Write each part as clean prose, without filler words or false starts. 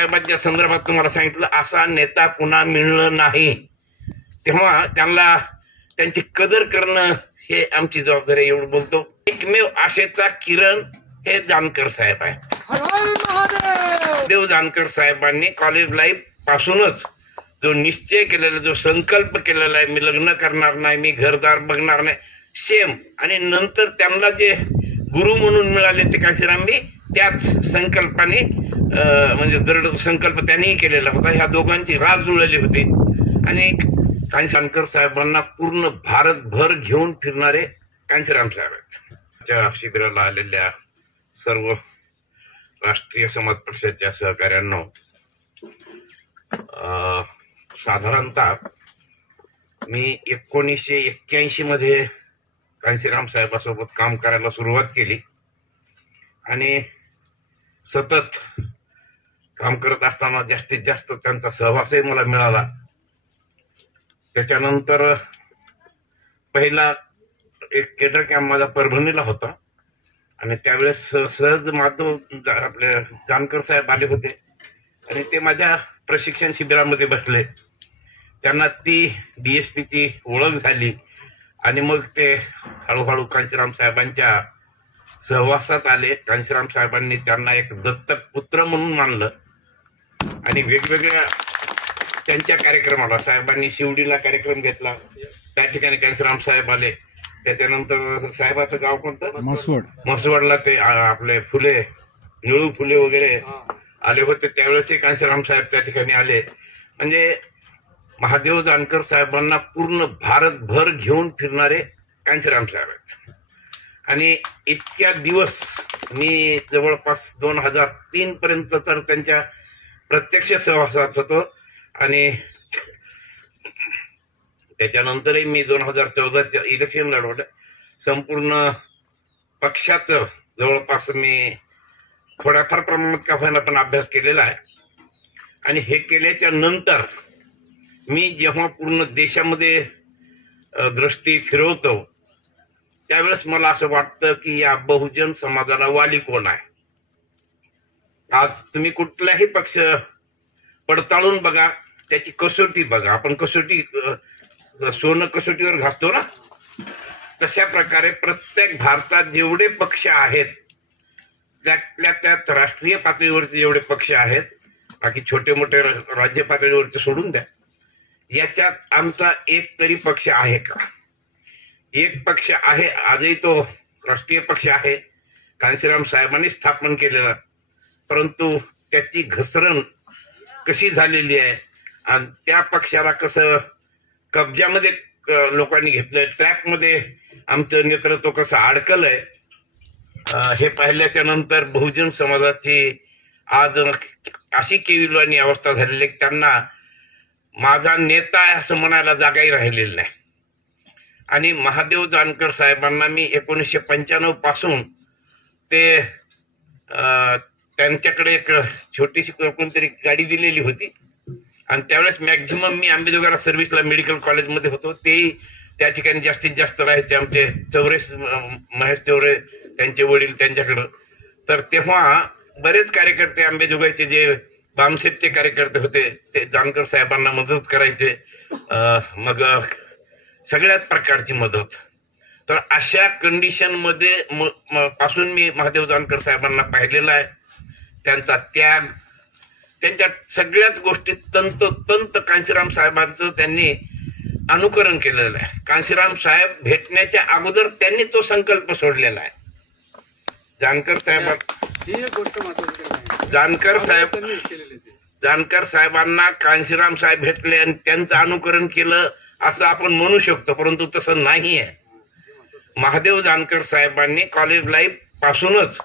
साहेबांच्या संदर्भात तुम्हाला सांगितलं, असा नेता पुन्हा मिळणं नाही, तेव्हा त्यांना त्यांची कदर करणं हे आमची जबाबदारी. एवढं बोलतो. एकमेव आशेचा किरण हे जानकर साहेब आहे. देव जानकर साहेबांनी कॉलेज लाईफ पासूनच जो निश्चय केलेला, जो संकल्प केलेला आहे, मी लग्न करणार नाही, मी घरदार बघणार नाही, सेम. आणि नंतर त्यांना जे गुरु म्हणून मिळाले ते काशीरामजी त्याच संकल्पाने म्हणजे दृढ संकल्प त्यांनीही केलेला होता. ह्या दोघांची राज जुळली होती. आणि जानकर साहेबांना पूर्ण भारतभर घेऊन फिरणारे कांशीराम साहेब आहेत. त्या शिबिराला आलेल्या सर्व राष्ट्रीय समाज पक्षाच्या सहकाऱ्यांना साधारणतः मी 1981 मध्ये कांशीराम साहेबांसोबत काम करायला सुरुवात केली आणि सतत काम करत असताना जास्तीत जास्त त्यांचा सहवासही मला मिळाला. त्याच्यानंतर पहिला एक केडर कॅम्प माझा परभणीला होता आणि त्यावेळेस सहज माधव आपले जानकर साहेब आले होते आणि ते माझ्या प्रशिक्षण शिबिरामध्ये बसले. त्यांना ती डीएसपीची ओळख झाली आणि मग ते हळूहळू कांशीराम साहेबांच्या सहवासात आले. कांशीराम साहेबांनी त्यांना एक दत्तक पुत्र म्हणून मानलं आणि वेगवेगळ्या त्यांच्या कार्यक्रमाला साहेबांनी शिवडीला कार्यक्रम घेतला, त्या ठिकाणी कांशीराम साहेब आले. त्याच्यानंतर साहेबाचं गाव कोणतं, म्हसवडला ते आपले फुले, निळू फुले वगैरे आले होते, त्यावेळेस कांशीराम साहेब त्या ठिकाणी आले. म्हणजे महादेव जानकर साहेबांना पूर्ण भारतभर घेऊन फिरणारे कांशीराम साहेब आहेत. आणि इतक्या दिवस मी जवळपास 2003 पर्यंत तर त्यांच्या प्रत्यक्ष सहवासात होतो आणि त्याच्यानंतरही मी 2014च्या इलेक्शन लढवलं. संपूर्ण पक्षाचं जवळपास मी थोड्याफार प्रमाणात का होईना पण अभ्यास केलेला आहे. आणि हे केल्याच्या नंतर मी जेव्हा पूर्ण देशामध्ये दृष्टी फिरवतो त्यावेळेस मला असं वाटतं की या बहुजन समाजाला वाली कोण आहे. आज तुम्ही कुठलाही पक्ष पडताळून बघा, त्याची कसोटी बघा. आपण कसोटी सोनं कसोटीवर घासतो ना, तशा प्रकारे प्रत्येक भारतात जेवढे पक्ष आहेत त्यातल्या त्यात राष्ट्रीय पातळीवरचे जेवढे पक्ष आहेत, बाकी छोटे मोठे राज्य पातळीवरचे सोडून द्या, याच्यात आमचा एक तरी पक्ष आहे का? एक पक्ष आहे, आजही तो राष्ट्रीय पक्ष आहे, कांशीराम साहेबांनी स्थापन केलेला, परंतु त्याची घसरण कशी झालेली आहे आणि त्या पक्षाला कसं कब्जामध्ये लोकांनी घेतलंय, ट्रॅपमध्ये आमचं नेतृत्व कसं अडकलंय, हे पाहिल्याच्या नंतर बहुजन समाजाची आज अशी केविलवाणी अवस्था झालेली की त्यांना माझा नेता आहे असं म्हणायला जागाही राहिलेली नाही. आणि महादेव जानकर साहेबांना मी 1995 पासून ते त्यांच्याकडे एक छोटीशी कोणतरी गाडी दिलेली होती आणि त्यावेळेस मॅक्झिमम मी अंबेजोगाईला सर्व्हिसला मेडिकल कॉलेजमध्ये होतो. तेही त्या ठिकाणी जास्तीत जास्त राहायचे आमचे चौरे, महेश चौरे त्यांचे वडील त्यांच्याकडं. तर तेव्हा बरेच कार्यकर्ते अंबेजोगाईचे जे बामसेपचे कार्यकर्ते होते ते जानकर साहेबांना मदत करायचे, मग सगळ्याच प्रकारची मदत. तर अशा कंडिशन मध्ये पासून मी महादेव जानकर साहेबांना पाहिलेला आहे. त्यांचा त्याग, त्यांच्या सगळ्याच गोष्टी तंतोतंत कांशीराम साहेबांचं त्यांनी अनुकरण केलेलं आहे. कांशीराम साहेब भेटण्याच्या अगोदर त्यांनी तो संकल्प सोडलेला आहे. जानकर साहेबांना कांशीराम साहेब भेटले आणि त्यांचं अनुकरण केलं असं आपण म्हणू शकतो, परंतु तसं नाही आहे. महादेव जानकर साहेबांनी कॉलेज लाईफ पासूनच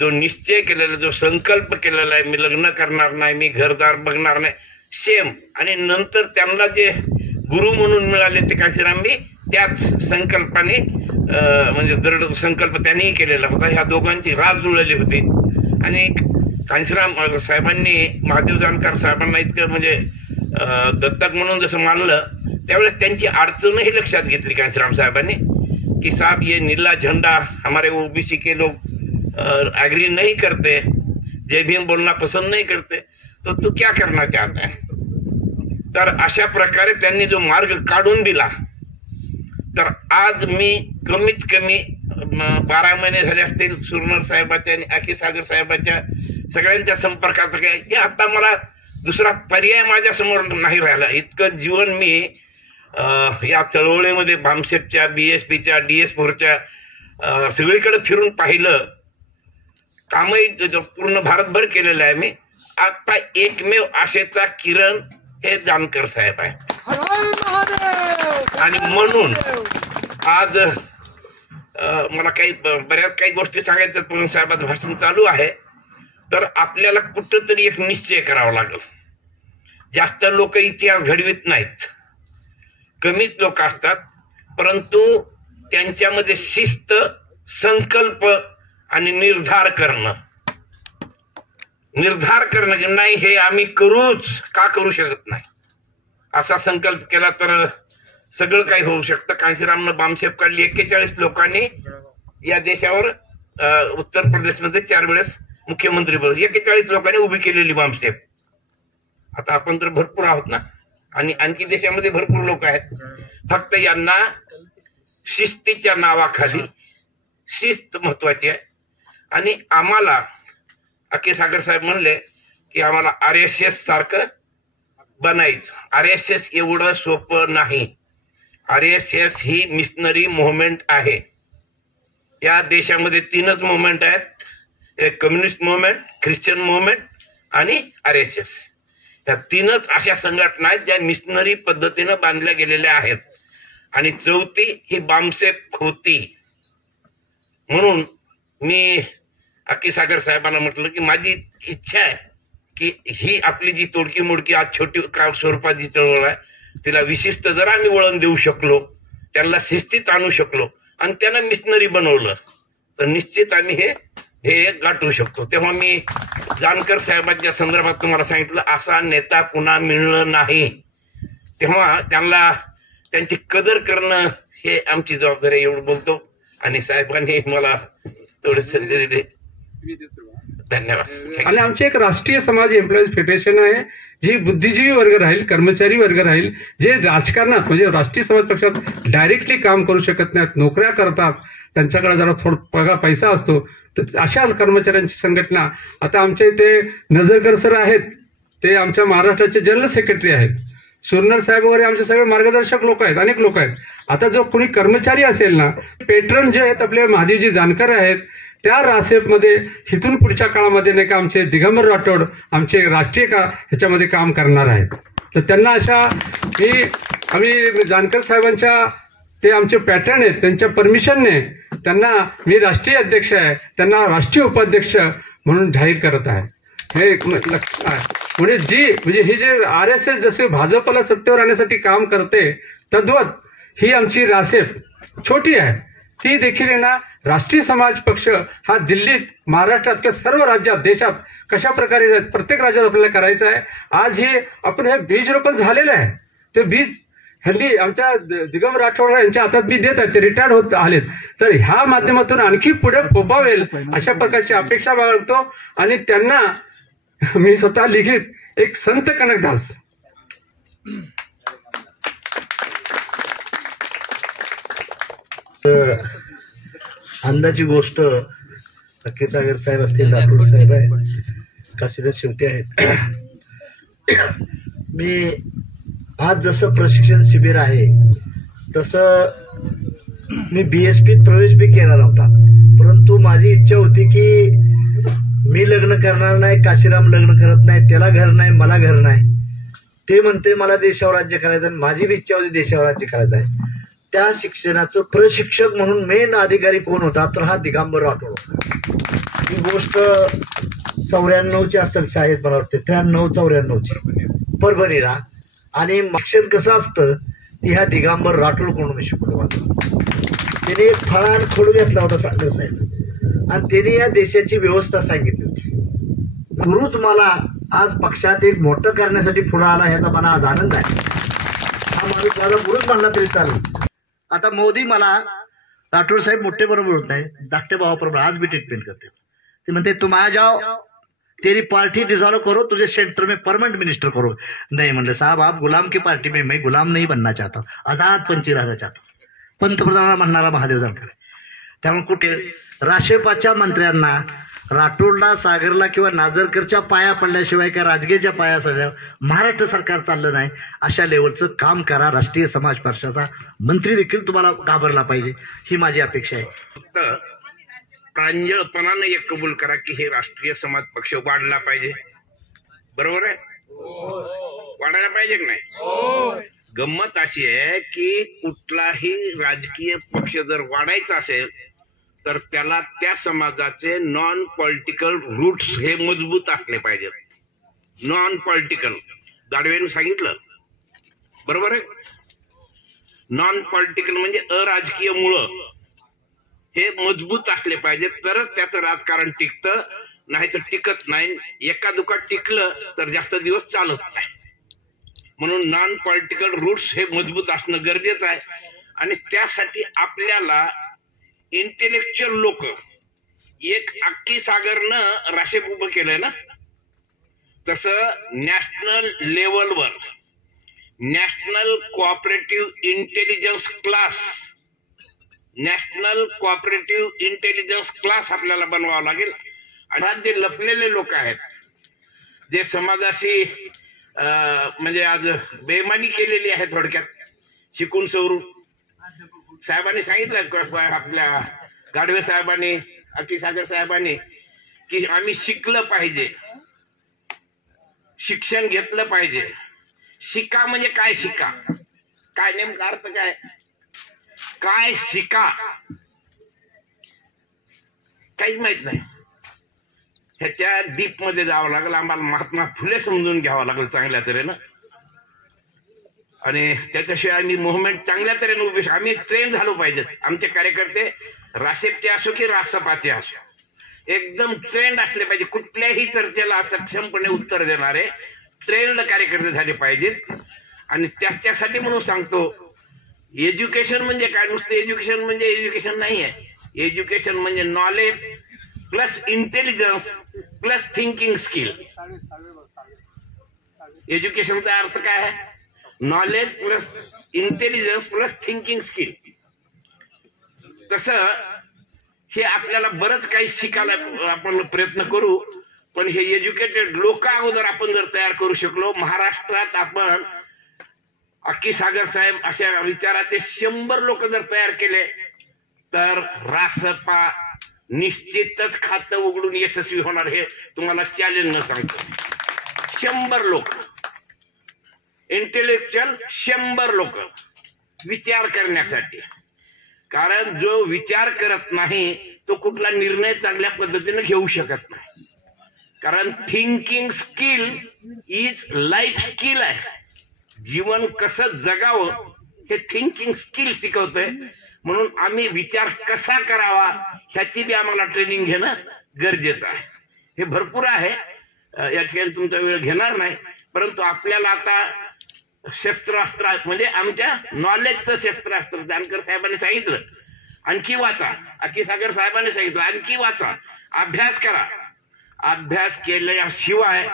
जो निश्चय केलेला, जो संकल्प केलेला आहे, मी लग्न करणार नाही, मी घरदार बघणार नाही, सेम. आणि नंतर त्यांना जे गुरु म्हणून मिळाले ते कांशीरामजी त्याच संकल्पाने म्हणजे दृढ संकल्प त्यांनीही केलेला होता. ह्या दोघांची राज जुळली होती. आणि कांशीराम साहेबांनी महादेव जानकर साहेबांना इतकं म्हणजे दत्तक म्हणून जसं मानलं, त्यावेळेस त्यांची अडचणही लक्षात घेतली कांशीराम साहेबांनी कि साहब ये नीला झंडा हमारे ओबीसी के लोग एग्री नहीं करते, जय भीम बोलना पसंद नहीं करते, तो तू क्या करना चाहता है. तर अशा प्रकारे त्यांनी जो मार्ग काढून दिला, तर आज मी कमीत कमी 12 महिने झाले असतील सुरनर साहेबाच्या आणि आकी सागर साहेबाच्या सगळ्यांच्या संपर्कात काय की आता मला दुसरा पर्याय माझ्या समोर नाही राहिला. इतकं जीवन मी या चळवळीमध्ये बामसेपच्या, BSPच्या, DS4च्या सगळीकडे फिरून पाहिलं. कामही पूर्ण भारतभर केलेलं आहे मी. आता एकमेव आशेचा किरण हे जानकर साहेब आहे. आणि म्हणून आज मला बऱ्याच काही गोष्टी सांगायचं, पण साहेबांचं भाषण चालू आहे. तर आपल्याला कुठंतरी एक निश्चय करावा लागेल. जास्त लोक इतिहास घडवित नाहीत, कमीच लोक असतात, परंतु त्यांच्यामध्ये शिस्त, संकल्प आणि निर्धार करणं नाही, हे आम्ही करूच का करू शकत नाही असा संकल्प केला तर सगळं काही होऊ शकतं. कांशीरामनं बामसेप काढली. 41 लोकांनी या देशावर उत्तर प्रदेशमध्ये 4 वेळेस मुख्यमंत्री बनवले. 41 लोकांनी उभी केलेली बामसेप. आता आपण तर भरपूर आहोत ना, आणि आणखी देशामध्ये भरपूर लोक आहेत. फक्त यांना शिस्तीच्या नावाखाली, शिस्त महत्वाची आहे. आणि आम्हाला आके सागर साहेब म्हणले की आम्हाला RSS सारखं बनायचं. RSS एवढं सोपं नाही. RSS ही मिशनरी मुव्हमेंट आहे. या देशामध्ये 3च मुव्हमेंट आहेत, एक कम्युनिस्ट मुव्हमेंट, ख्रिश्चन मुव्हमेंट आणि RSS. त्या 3च अशा संघटना आहेत ज्या मिशनरी पद्धतीनं बांधल्या गेलेल्या आहेत. आणि 4थी ही बामसेप होती. म्हणून मी आकी सागर साहेबांना म्हटलं की माझी इच्छा आहे की ही आपली जी तोडकी मोडकी आज छोटी स्वरूपाची चळवळ आहे, तिला विशिष्ट जर आम्ही वळण देऊ शकलो, त्यांना शिस्तीत आणू शकलो आणि त्यांना मिशनरी बनवलं, तर निश्चित आम्ही हे गाठू शकतो. तेव्हा मी जानकर साहेबांच्या संदर्भात तुम्हाला सांगितलं, असा नेता पुन्हा मिळणं नाही. तेव्हा त्यांना त्यांची कदर करणं हे आमची जबाबदारी आहे, एवढं बोलतो. आणि साहेबांनी मला थोडे सल्ले दिले. धन्यवाद. आणि आमचे एक राष्ट्रीय समाज एम्प्लॉईज फेडरेशन आहे, जी बुद्धिजीवी वर्ग राहील, कर्मचारी वर्ग राहील, जे राजकारणात म्हणजे राष्ट्रीय समाज पक्षात डायरेक्टली काम करू शकत नाहीत, नोकऱ्या करतात, त्यांच्याकडे जरा थोडा पैसा असतो, तर अशा कर्मचाऱ्यांची संघटना. आता आमच्या इथे नजरकर सर आहेत, ते आमच्या महाराष्ट्राचे जनरल सेक्रेटरी आहेत. सुरनर साहेब वगैरे आमचे सगळे मार्गदर्शक लोक आहेत, अनेक लोक आहेत. आता जो कोणी कर्मचारी असेल ना, पेट्रन जे आहेत आपले महादेवजी जानकर आहेत, त्या रासेपमध्ये इथून पुढच्या काळामध्ये नाही का आमचे दिगंबर राठोड आमचे राष्ट्रीय ह्याच्यामध्ये काम करणार आहेत. तर त्यांना अशा आम्ही जानकर साहेबांच्या ते आमचे पॅटर्न आहेत, त्यांच्या परमिशनने त्यांना मी राष्ट्रीय अध्यक्ष आहे, त्यांना राष्ट्रीय उपाध्यक्ष म्हणून जाहीर करत आहे. हे म्हणजे हे जे RSS जसे भाजपला सत्तेवर आणण्यासाठी काम करते, तद्वत ही आमची रासेप छोटी आहे, ती देखील आहे ना राष्ट्रीय समाज पक्ष हा दिल्लीत, महाराष्ट्रात किंवा सर्व राज्यात, देशात कशा प्रकारे प्रत्येक राज्यात आपल्याला करायचं आहे. आज आपण हे बीजरोपण झालेलं आहे. ते बीज हल्ली आमच्या दिगंबर राठोड यांच्या हातात बी देत आहेत, ते रिटायर्ड होत आलेत. तर ह्या माध्यमातून आणखी पुढे फोपावेल अशा प्रकारची अपेक्षा बाळगतो. आणि त्यांना मी स्वतः लिखित एक संत कनकदास अंदाची गोष्ट आके सागर साहेब असतील, राठोड साहेब आहे, काशीनाथ शेवटे आहेत. मी आज जसं प्रशिक्षण शिबिर आहे तसं मी BSPत प्रवेश बी केला नव्हता, परंतु माझी इच्छा होती की मी लग्न करणार नाही, काशीराम लग्न करत नाही, त्याला घर नाही, मला घर नाही. ते म्हणते मला देशावर राज्य करायचं आहे, माझी बी इच्छा होती देशावर राज्य करायचं आहे. त्या शिक्षणाचं प्रशिक्षक म्हणून मेन अधिकारी कोण होता, तर हा दिगंबर राठोड होता. ही गोष्ट 94ची असेल शाळेत, मला वाटते 93-94ची परभणीला. आणि शिक्षण कसं असतं ती ह्या दिगंबर राठोड कोण मी शिकवलं माझं. त्याने एक फळान खडू घेतला होता सागर साहेब, आणि त्याने या देशाची व्यवस्था सांगितली होती. गुरुच मला आज पक्षात एक मोठं करण्यासाठी पुढे आला, ह्याचा मला आज आनंद आहे. हा माणूस माझा गुरुच म्हणला तरी चालेल. आता मोदी मला राठोड साहेब मोठे बरोबर होत नाही, धाकटे भावाबरोबर आज भी ट्रीटमेंट करते. ते म्हणते तुम आ जाओ, तेरी पार्टी डिसॉल्व करो, तुझे सेंटर में परमानेंट मिनिस्टर करो। नहीं म्हणले साहब, आप गुलाम की पार्टी में, मैं गुलाम नहीं बनना चाहता, आजाद पंची राहना चाहता, पंतप्रधान म्हणणारा महादेव जानकर। त्यामुळे कुठे राशेपाच्या मंत्र्यांना राठोडला, सागरला किंवा नाझरकरच्या पाया पडल्याशिवाय का राजगीरच्या पाया सगळ्या महाराष्ट्र सरकार चाललं नाही, अशा लेवलचं काम करा। राष्ट्रीय समाज पक्षाचा मंत्री देखील तुम्हाला घाबरला पाहिजे, ही माझी अपेक्षा आहे। फक्त प्रांजळपणाने एक कबूल करा की हे राष्ट्रीय समाज पक्ष वाढला पाहिजे। बरोबर आहे, वाढायला पाहिजे की नाही? गंमत अशी आहे की कुठलाही राजकीय पक्ष जर वाढायचा असेल तर त्याला त्या समाजाचे नॉन पॉलिटिकल रूट्स हे मजबूत असले पाहिजेत। नॉन पॉलिटिकल, दाडवेने सांगितलं, बरोबर आहे? नॉन पॉलिटिकल म्हणजे अराजकीय मुळं हे मजबूत असले पाहिजेत, तरच त्याचं राजकारण टिकतं, नाही तर टिकत नाही। एका दुकात टिकलं तर जास्त दिवस चालत नाही। म्हणून नॉन पॉलिटिकल रूट्स हे मजबूत असणं गरजेचं आहे। आणि त्यासाठी आपल्याला इंटेलेक्च्युअल लोक, एक अक्की सागरनं राशेप उभं केलंय ना, तसं नॅशनल लेवलवर national cooperative intelligence class, national cooperative intelligence class आपल्याला बनवावा लागेल। आणि जे लपलेले लोक आहेत, जे समाजाशी म्हणजे आज बेमानी केलेली आहे, थोडक्यात शिकून सवरून, साहेबांनी सांगितलं, आपल्या गाडवे साहेबांनी, अक्की सागर साहेबांनी, की आम्ही शिकलं पाहिजे, शिक्षण घेतलं पाहिजे। शिका म्हणजे काय? शिका काय नेमका अर्थ काय? काय शिका काहीच माहित नाही। ह्याच्या डीप मध्ये जावं लागेल, आम्हाला महात्मा फुले समजून घ्यावं लागेल चांगल्या तऱ्हेनं। आणि त्याच्याशिवाय आम्ही मुवमेंट चांगल्या तऱ्हेने उभी, आम्ही ट्रेन झालो पाहिजे। आमचे कार्यकर्ते राशेपचे असो की रासपाचे असो, एकदम ट्रेंड असले पाहिजे। कुठल्याही चर्चेला सक्षमपणे उत्तर देणारे ट्रेंड कार्यकर्ते झाले पाहिजेत। आणि त्याच्यासाठी म्हणून सांगतो, एज्युकेशन म्हणजे काय? नुसतं एज्युकेशन म्हणजे एज्युकेशन नाही आहे। एज्युकेशन म्हणजे knowledge plus intelligence plus thinking skill. एज्युकेशनचा अर्थ काय आहे? Knowledge plus intelligence plus thinking skill. तसं हे आपल्याला बरंच काही शिकायला आपण प्रयत्न करू, पण हे एज्युकेटेड लोक अगोदर आपण जर तयार करू शकलो, महाराष्ट्रात आपण अक्की सागर साहेब अशा विचाराचे 100 लोक जर तयार केले तर रासपा निश्चितच खातं उघडून यशस्वी होणार, हे तुम्हाला चॅलेंज न सांगतो। 100 लोक इंटेलेक्च्युअल, 100 लोक विचार करण्यासाठी। कारण जो विचार करत नाही तो कुठला निर्णय चांगल्या पद्धतीने घेऊ शकत नाही। कारण thinking skill is life skill आहे। जीवन कसं जगावं हे थिंकिंग स्किल शिकवतंय। म्हणून आम्ही विचार कसा करावा ह्याची बी आम्हाला ट्रेनिंग घेणं गरजेचं आहे। हे भरपूर आहे, या ठिकाणी तुमचा वेळ घेणार नाही, परंतु आपल्याला आता शस्त्रास्त्र म्हणजे आमच्या नॉलेजचं शस्त्रास्त्र जानकर साहेबांनी सांगितलं, आणखी वाचा। अक्की सागर साहेबांनी सांगितलं, आणखी वाचा, अभ्यास करा। अभ्यास केल्याशिवाय,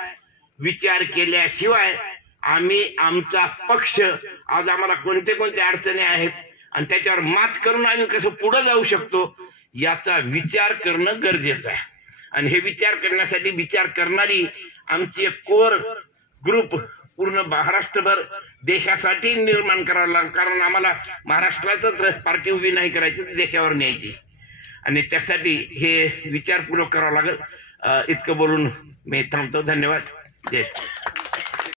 विचार केल्याशिवाय आम्ही आमचा पक्ष, आज आम्हाला कोणते कोणते अडचणी आहेत आणि त्याच्यावर मात करून आम्ही कसं पुढे जाऊ शकतो याचा विचार करणं गरजेचं आहे। आणि हे विचार करण्यासाठी विचार करणारी आमची एक कोर ग्रुप पूर्ण महाराष्ट्रभर देशासाठी निर्माण करावं लागेल। कारण आम्हाला महाराष्ट्राचंच पार्टी उभी नाही करायची, देशावर न्यायची, आणि त्यासाठी हे विचारपूर्वक करावं लागेल। इतकं बोलून मी थांबतो। धन्यवाद। जय